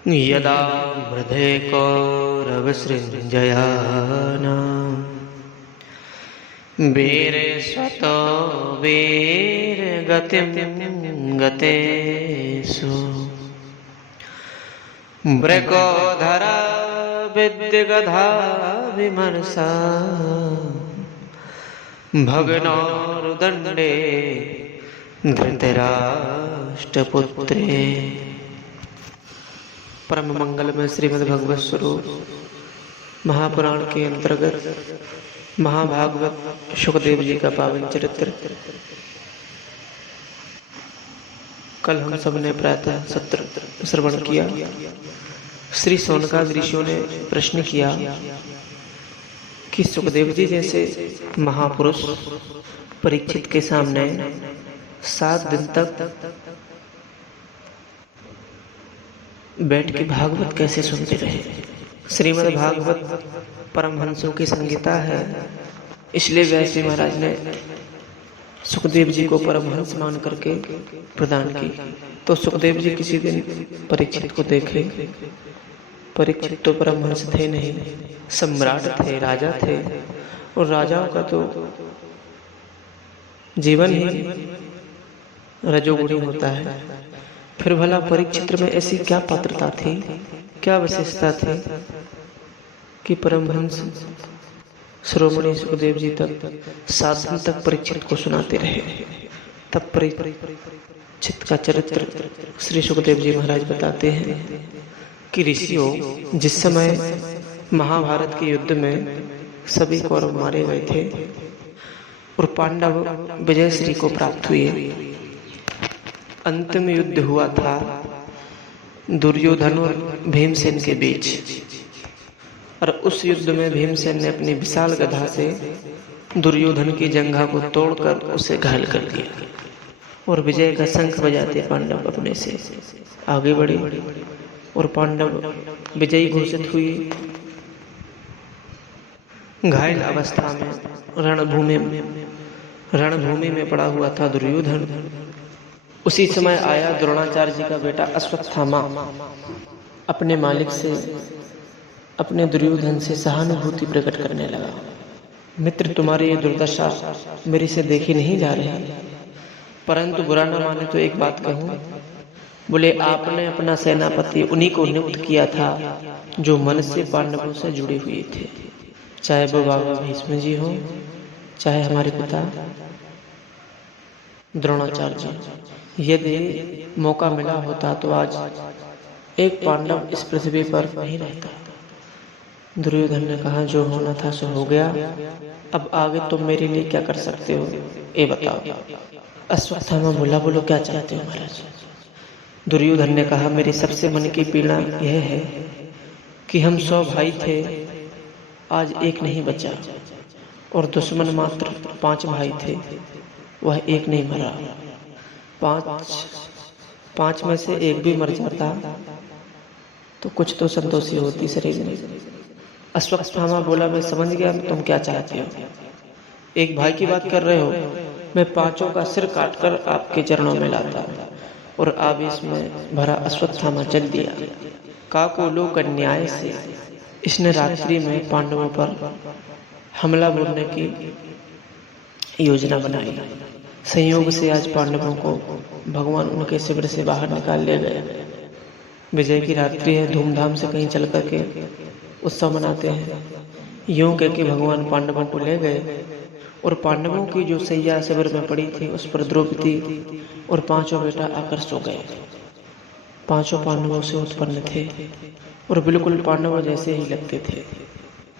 यदा मृधे कौरवसृञ्जयानां वीरे स्वतो वीरगतिं गतेषु मृगोधरा विद्यगधा विमर्शा भग्नोरुदण्डे धृतराष्ट्रपुत्रे। परम मंगल में श्रीमद् भगवत स्वरूप महापुराण के अंतर्गत महाभागवत शुकदेव जी का पावन चरित्र कल हम सब ने प्रातः सत्र श्रवण किया। श्री सोनकाद ऋषियों ने प्रश्न किया कि सुखदेव जी जैसे महापुरुष परीक्षित के सामने 7 दिन तक बैठ के भागवत कैसे सुनते रहे। श्रीमद् भागवत परमहंसों की संगीता है, इसलिए व्यास जी महाराज ने सुखदेव जी को परमहंस मान करके प्रदान की। तो सुखदेव जी किसी दिन परीक्षित को देखे। परीक्षित तो परमहंस थे नहीं, सम्राट थे, राजा थे, और राजाओं का तो जीवन ही रजोगुणी होता है। फिर भला परीक्षित में ऐसी क्या पात्रता थी, क्या विशेषता थी कि परमहंस शिरोमणि सुखदेव जी तक 7 दिन तक परीक्षित को सुनाते रहे। तब परीक्षित का चरित्र श्री सुखदेव जी महाराज बताते हैं कि ऋषियों, जिस समय महाभारत के युद्ध में सभी कौरव मारे गए थे और पांडव विजय श्री को प्राप्त हुए, अंतिम युद्ध हुआ था दुर्योधन और भीमसेन के बीच। और उस युद्ध में भीमसेन ने अपनी विशाल गदा से दुर्योधन की जंघा को तोड़कर उसे घायल कर दिया और विजय का शंख बजाते पांडव अपने से आगे बढ़े और पांडव विजयी घोषित हुए। घायल अवस्था में रणभूमि में पड़ा हुआ था दुर्योधन। उसी समय आया द्रोणाचार्य जी का बेटा अश्वत्थामा, अपने मालिक से, अपने दुर्योधन से सहानुभूति प्रकट करने लगा। मित्र, तुम्हारी ये दुर्दशा मेरे से देखी नहीं जा रही, परंतु बुरा न माने तो एक बात कहूं। बोले, आपने अपना सेनापति उन्हीं को नियुक्त किया था जो मन से पांडवों से जुड़े हुए थे, चाहे वो बाबा भीष्म जी हो, चाहे हमारे पिता द्रोणाचार्य जी। यदि मौका मिला होता तो आज एक पांडव इस पृथ्वी पर नहीं रहता। दुर्योधन ने कहा, जो होना था सो हो गया, अब आगे तुम मेरे लिए क्या कर सकते हो ये बताओ। अश्वत्थामा बोला, बोलो क्या चाहते हो महाराज। दुर्योधन ने कहा, मेरी सबसे मन की पीड़ा यह है कि हम 100 भाई थे, आज एक नहीं बचा, और दुश्मन मात्र 5 भाई थे, वह एक नहीं मरा। 5 में से एक भी मर जाता तो कुछ तो संतोषी होती शरीर में। अश्वत्थामा बोला, मैं समझ गया तुम क्या चाहते हो। एक भाई की बात कर रहे हो, मैं 5 का सिर काटकर आपके चरणों में लाता। और आवेश में भरा अश्वत्थामा चल दिया। काकोलोक न्याय से इसने रात्रि में पांडवों पर हमला बोलने की योजना बनाई। संयोग से आज पांडवों को भगवान उनके शिविर से बाहर निकाल ले गए। विजय की रात्रि है, धूमधाम से कहीं चल करके उत्सव मनाते हैं। यूं कह के भगवान पांडवों को ले गए और पांडवों की जो सैया शिविर में पड़ी थी उस पर द्रौपदी और 5 बेटा आकर सो गए। 5 पांडवों से उत्पन्न थे और बिल्कुल पांडवों जैसे ही लगते थे,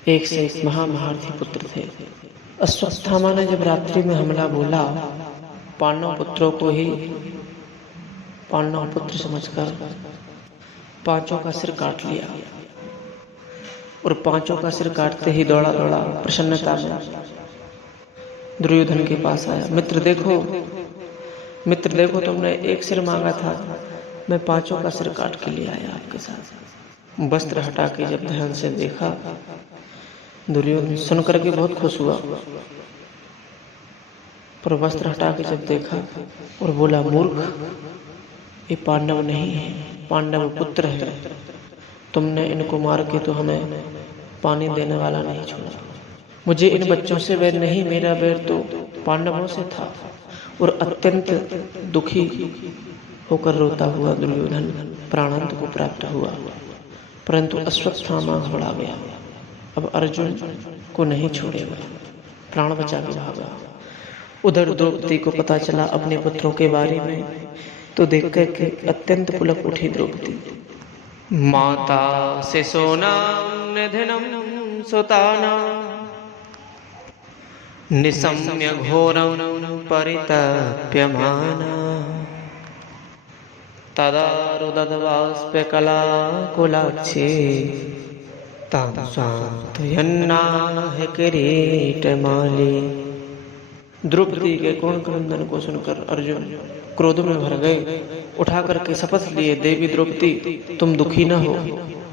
एक से एक महामहारथी पुत्र थे। अश्वत्थामा ने जब रात्रि में हमला बोला, पांडव पुत्रों को ही पांडव पुत्र समझकर 5 का सिर काट लिया। और 5 का सिर काटते ही दौड़ा दौड़ा प्रसन्नता में दुर्योधन के पास आया। मित्र देखो, तुमने एक सिर मांगा था, मैं 5 का सिर काट के लिए आया आपके साथ। वस्त्र हटा के जब ध्यान से देखा, दुर्योधन सुन करके बहुत खुश हुआ, पर वस्त्र हटा के जब देखा और बोला, मूर्ख, ये पांडव नहीं है, पांडव पुत्र है, तुमने इनको मार के तो हमें पानी देने वाला नहीं छोड़ा। मुझे इन बच्चों से वैर नहीं, मेरा वैर तो पांडवों से था। और अत्यंत दुखी होकर रोता हुआ दुर्योधन प्राणांत को प्राप्त हुआ, परंतु अश्वत्थामा घबरा गया। अब अर्जुन को नहीं छोड़ेगा, प्राण बचा के भागा। उधर द्रौपदी को पता चला अपने पुत्रों के बारे में, तो देखकर के अत्यंत पुलक उठी द्रौपदी। माता शिशूनां निधनं सुतानां निशम्य घोरं परितप्यमाना तदा रुदद्बाष्पकलाकुलाक्षी तां सान्त्वयन्नाह किरीटमाली। द्रौपदी के कोण क्रंदन को सुनकर अर्जुन क्रोध में भर गए। उठा करके शपथ लिए, देवी द्रौपदी तुम दुखी न हो,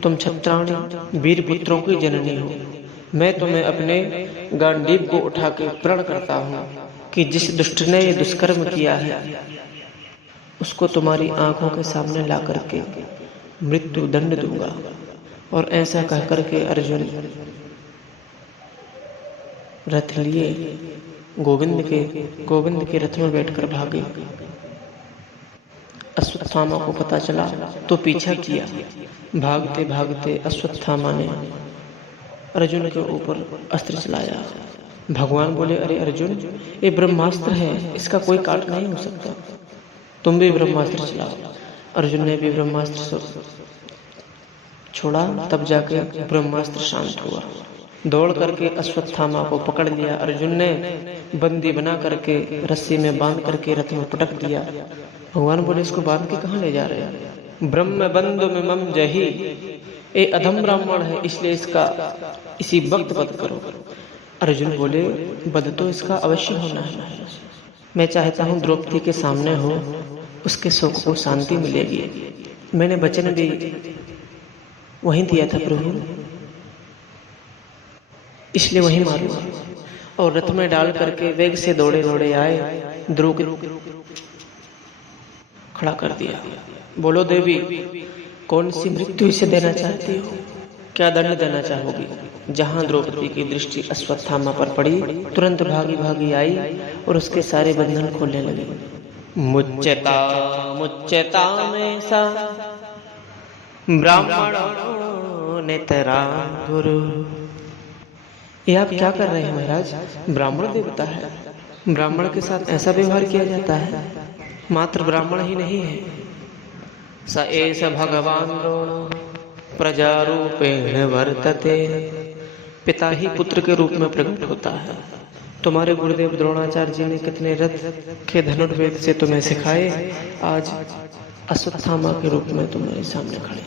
तुम क्षत्राणी वीर पुत्रों की जननी हो। मैं तुम्हें अपने गांडीव को उठा के प्रण करता हूँ कि जिस दुष्ट ने ये दुष्कर्म किया है उसको तुम्हारी आंखों के सामने ला करके मृत्यु दंड दूंगा। और ऐसा कह करके अर्जुन रथ लिए गोविंद के रथ में बैठकर भागे। अश्वत्थामा को पता चला तो पीछा किया। भागते भागते अश्वत्थामा ने अर्जुन के ऊपर अस्त्र चलाया। भगवान बोले, अरे अर्जुन, ये ब्रह्मास्त्र है, इसका कोई काट नहीं हो सकता, तुम भी ब्रह्मास्त्र चलाओ। अर्जुन ने भी ब्रह्मास्त्र छोड़ा, तब जाके ब्रह्मास्त्र शांत हुआ। दौड़ करके अश्वत्थामा को पकड़ लिया। अर्जुन ने बंदी बना करके रस्सी में बांध करके रथ में पटक दिया। भगवान बोले, इसको बांध के कहाँ ले जा रहे हैं? ब्रह्म बंधु मम जही, ये अधम ब्राह्मण है, इसलिए इसका इसी वक्त वध करो। अर्जुन बोले, वध तो इसका अवश्य होना है, मैं चाहता हूँ द्रौपदी के सामने हो, उसके शोक को शांति मिलेगी। मैंने वचन भी वहीं दिया था प्रभु, इसलिए वहीं मारूंगा। और रथ में डाल करके वेग से दौड़े दौड़े आए, द्रौपदी खड़ा कर दिया। बोलो देवी, कौन सी मृत्यु इसे देना चाहती हो? क्या दंड देना चाहोगी? जहां द्रौपदी की दृष्टि अश्वत्थामा पर पड़ी, तुरंत भागी भागी आई और उसके सारे बंधन खोलने लगी। मुच्यता में सा ब्राह्मणो नेतरा गुरु। ये आप क्या कर रहे हैं महाराज? ब्राह्मण देवता है, ब्राह्मण के साथ ऐसा व्यवहार किया जाता है? मात्र ब्राह्मण ही नहीं है, स एष भगवान द्रोण प्रजारूपेण वर्तते। पिता ही पुत्र के रूप में प्रकट होता है। तुम्हारे गुरुदेव द्रोणाचार्य जी ने कितने रथ के धनुर्वेद से तुम्हें सिखाए, आज अश्वत्थामा के रूप में तुम्हारे सामने खड़े,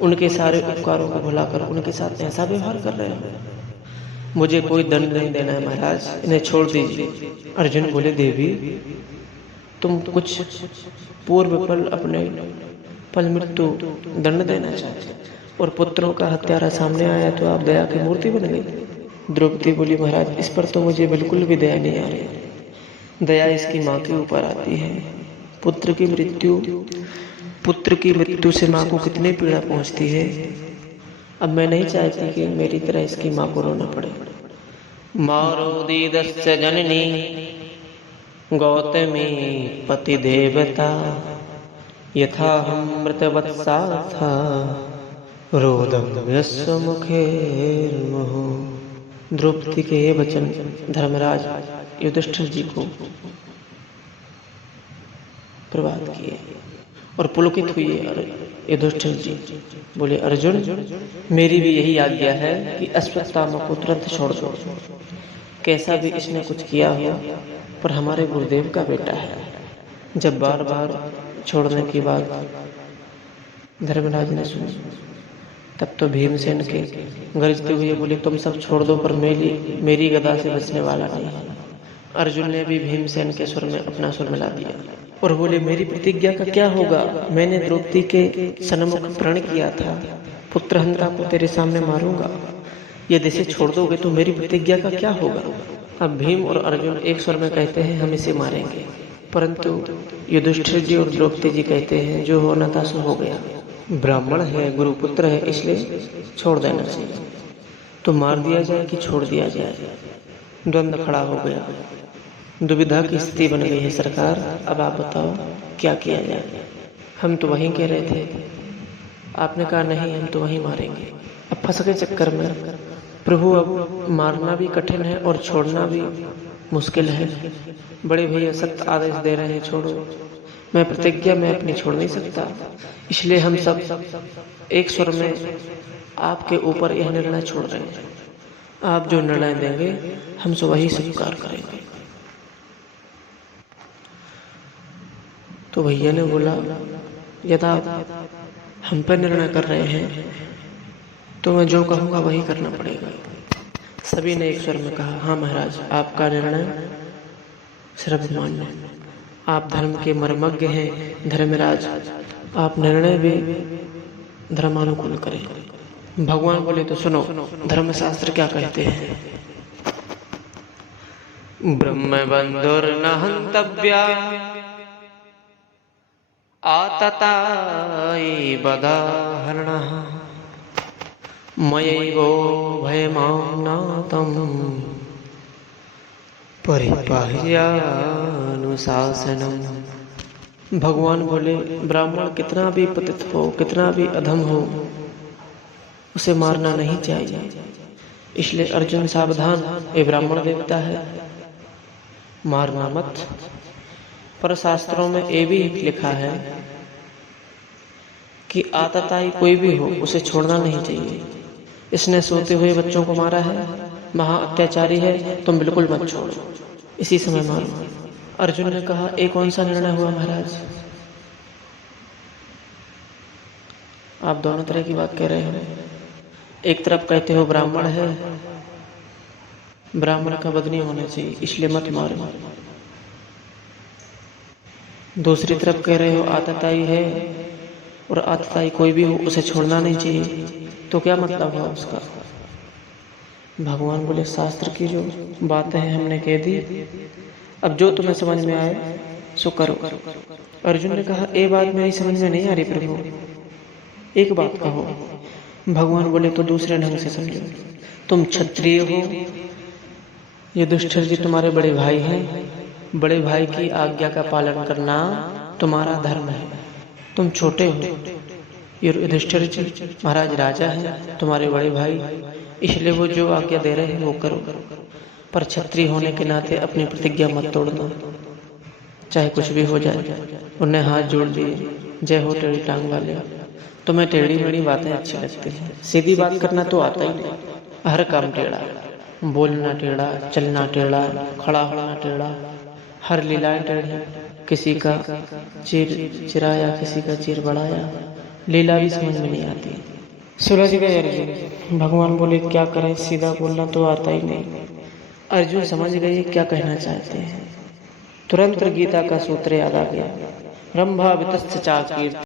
उनके सारे उपकारों को भुलाकर उनके साथ ऐसा व्यवहार कर रहे हो। मुझे कोई दंड नहीं देना है महाराज, इन्हें छोड़ दीजिए। अर्जुन बोले, देवी तुम कुछ पूर्व पल अपने पल मृत्यु दंड देना चाहते और पुत्रों का हत्यारा सामने आया तो आप दया की मूर्ति बन गई। द्रौपदी बोली, महाराज इस पर तो मुझे बिल्कुल भी दया नहीं आ रही। दया इसकी माँ के ऊपर आती है। पुत्र की मृत्यु से माँ को कितनी पीड़ा पहुँचती है। अब मैं नहीं चाहती कि मेरी तरह इसकी माँ को रोना पड़े। मारो दीदस्य जननी गौतमी पति देवता, यथा हम मृतवत्सा था रोदम यस्य मुखेर्मुहुः। द्रौपदी के ये वचन धर्मराज युधिष्ठिर जी को प्रभावित किए और पुलकित हुए। युधिष्ठिर जी बोले, अर्जुन मेरी भी यही आज्ञा है कि अश्वत्थामा को तुरंत छोड़ दो। कैसा भी इसने कुछ किया हो, पर हमारे गुरुदेव का बेटा है। जब बार बार छोड़ने की बात धर्मराज ने सुनी, तब तो भीमसेन के गरजते हुए बोले, तुम सब छोड़ दो, पर मेरी गदा से बचने वाला नहीं है। अर्जुन ने भी भीमसेन के स्वर में अपना स्वर मिला दिया और बोले, मेरी प्रतिज्ञा का क्या होगा? मैंने द्रौपदी के सन्मुख प्रण किया था, पुत्रहंता को तेरे सामने मारूंगा। यदि इसे छोड़ दोगे तो मेरी प्रतिज्ञा का क्या होगा? अब भीम और अर्जुन एक स्वर में कहते हैं, हम इसे मारेंगे, परंतु युधिष्ठिर जी और द्रौपदी जी कहते हैं, जो होना था सो हो गया, ब्राह्मण है, गुरुपुत्र है, इसलिए छोड़ देना चाहिए। तो मार दिया जाए कि छोड़ दिया जाए, द्वंद्व खड़ा हो गया, दुविधा की स्थिति बन गई है सरकार। अब आप बताओ क्या किया जाए। हम तो वहीं कह रहे थे, आपने कहा नहीं हम तो वहीं मारेंगे। अब फंस गए चक्कर में प्रभु। अब मारना भी कठिन है और छोड़ना भी मुश्किल है। बड़े भैया सख्त आदेश दे रहे हैं छोड़ो। मैं प्रतिज्ञा में अपनी छोड़ नहीं सकता, इसलिए हम सब एक स्वर में आपके ऊपर यह निर्णय छोड़ रहे हैं। आप जो निर्णय देंगे हम सब वही स्वीकार करेंगे। तो भैया ने बोला यदि आप हम पर निर्णय कर रहे हैं तो मैं जो कहूँगा वही करना पड़ेगा। सभी ने एक स्वर में कहा हाँ महाराज, आपका निर्णय सर्वमान्य। आप धर्म के मर्मज्ञ हैं धर्मराज, आप निर्णय भी धर्मानुकूल करें। भगवान बोले तो सुनो, धर्मशास्त्र क्या कहते हैं। ब्रह्म बंधुर्न हन्तव्या आततायि बदाहरणः मयैवो भयमानातं परिपाह्यानुशासनम्। भगवान बोले ब्राह्मण कितना भी पतित हो, कितना भी अधम हो, उसे मारना नहीं चाहिए। इसलिए अर्जुन सावधान, ये ब्राह्मण देवता है, मारना मत। पर शास्त्रों में ये भी लिखा है कि आतताई कोई भी हो उसे छोड़ना नहीं चाहिए। इसने सोते हुए बच्चों को मारा है, महा अत्याचारी है, तुम बिल्कुल मत छोड़ो, इसी समय मारो। अर्जुन ने कहा एक कौन सा निर्णय हुआ महाराज। आप दोनों तरह की बात कह रहे हो। एक तरफ कहते हो ब्राह्मण है, ब्राह्मण का वध नहीं होना चाहिए इसलिए मत मारो। दूसरी तरफ कह रहे हो आतताई है और आतताई कोई भी हो उसे छोड़ना नहीं चाहिए। तो क्या मतलब है उसका। भगवान बोले शास्त्र की जो बातें हैं हमने कह दी, अब जो तुम्हें समझ में आए सो करो। अर्जुन ने कहा ये बात मेरी समझ में नहीं आ रही प्रभु, एक बात कहो। भगवान बोले तो दूसरे ढंग से समझो। तुम क्षत्रिय हो, युधिष्ठिर जी तुम्हारे बड़े भाई हैं, बड़े भाई की आज्ञा का पालन करना तुम्हारा धर्म है। तुम छोटे हो, युधिष्ठिर जी महाराज राजा हैं, तुम्हारे बड़े भाई, इसलिए वो जो आज्ञा दे रहे हैं वो करो। पर क्षत्रिय होने के नाते अपनी प्रतिज्ञा मत तोड़ना, चाहे कुछ भी हो जाए। उन्हें हाथ जोड़ दिए, जय हो टेढ़ी टांग वाले। तुम्हें टेढ़ी मेढ़ी बातें अच्छी लगती हैं, सीधी बात करना तो आता ही नहीं। हर काम टेढ़ा, बोलना टेढ़ा, चलना टेढ़ा, खड़ा होना टेढ़ा, हर लीलाएं टेढ़ी। किसी का चीर चिराया, किसी का चीर बढ़ाया, लीला भी समझ में नहीं आती। सुलझ गए अर्जुन। भगवान बोले क्या करें, सीधा बोलना तो आता ही नहीं। अर्जुन समझ गए क्या कहना चाहते हैं। तुरंत गीता का सूत्र याद आ गया, रंभा वितस्य चाकीर्ति